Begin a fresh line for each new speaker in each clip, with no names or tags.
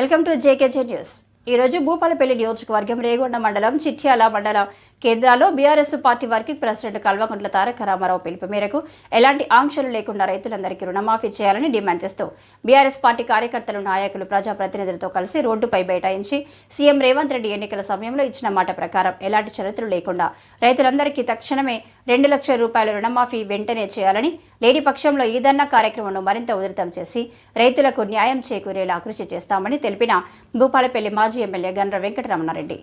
Welcome to JKJ news. ఈరోజు భూపాలపల్లి నియోజకవర్గం రేగొండ మండలం చిట్యాల మండలం కేంద్రాల్లో BRS party working president Kalvakuntla Taraka Rama Rao పిలుపు మేరకు ఎలాంటి ఆంక్షలు లేకుండా రైతులందరికీ రుణమాఫీ చేయాలని డిమాండ్ చేస్తూ బీఆర్ఎస్ పార్టీ కార్యకర్తలు నాయకులు ప్రజాప్రతినిధులతో కలిసి రోడ్డుపై బైఠాయించి సీఎం రేవంత్ రెడ్డి ఎన్నికల సమయంలో ఇచ్చిన మాట ప్రకారం ఎలాంటి షరతులు లేకుండా రైతులందరికీ తక్షణమే రెండు లక్షల రూపాయల రుణమాఫీ వెంటనే చేయాలని లేని పక్షంలో ఈ ధర్నా కార్యక్రమంను మరింత ఉధృతం చేసి రైతులకు న్యాయం చేకూరేలా కృషి చేస్తామని తెలిపిన భూపాలపల్లి మాజీ ఎమ్మెల్యే గండ్ర వెంకటరమణారెడ్డి.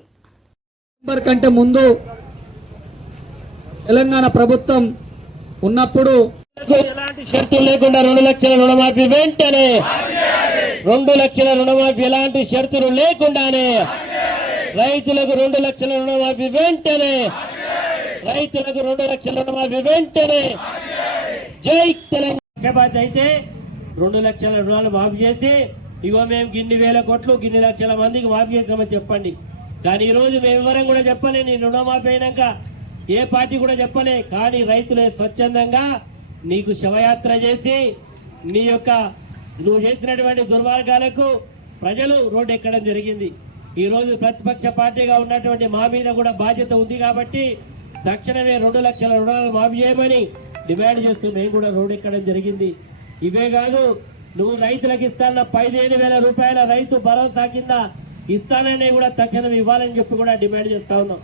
కంటే ముందు తెలంగాణ ప్రభుత్వం ఉన్నప్పుడు
ఎలాంటి షరతులు లేకుండా రెండు లక్షల రుణమాఫీ వెంటనే రెండు లక్షల రుణమాఫీ ఎలాంటి షరతులు లేకుండానే రైతులకు రెండు లక్షల రుణమాఫీ వెంటనే రైతులకు రెండు లక్షల రుణమాఫీ వెంటనే జై అయితే రెండు లక్షల రుణాలు మాఫీ చేసి ఇగో మేము గిన్ని వేల కోట్లు గిన్ని లక్షల మందికి మాఫీ చేసినామని చెప్పండి. కానీ ఈరోజు మేము వివరం కూడా చెప్పలే నీ రుణమాఫీ అయినాక ఏ పార్టీ కూడా చెప్పలే. కానీ రైతులే స్వచ్ఛందంగా నీకు శవయాత్ర చేసి నీ యొక్క నువ్వు చేసినటువంటి దుర్మార్గాలకు ప్రజలు రోడ్డు ఎక్కడం జరిగింది. ఈరోజు ప్రతిపక్ష పార్టీగా ఉన్నటువంటి మా మీద కూడా బాధ్యత ఉంది కాబట్టి తక్షణమే రెండు లక్షల రుణాలు మాఫీ చేయమని డిమాండ్ చేస్తూ మేము కూడా రోడ్డు ఎక్కడం జరిగింది. ఇవే కాదు నువ్వు రైతులకు ఇస్తాన్న పదిహేను వేల రూపాయల రైతు భరోసా కింద ఇస్తానని కూడా తక్షణం ఇవ్వాలని చెప్పి కూడా డిమాండ్ చేస్తా ఉన్నాం.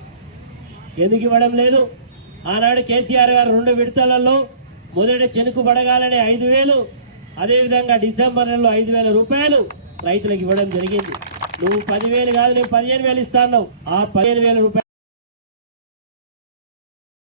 ఎందుకు ఇవ్వడం లేదు? ఆనాడు కేసీఆర్ గారు రెండు విడతలలో మొదటి చెనుకు పడగాలని ఐదు వేలు అదేవిధంగా డిసెంబర్ నెలలో ఐదు వేల రూపాయలు రైతులకు ఇవ్వడం జరిగింది. నువ్వు పదివేలు కాదు నేను పదిహేను వేలు ఇస్తాను ఆ పదిహేను వేల రూపాయలు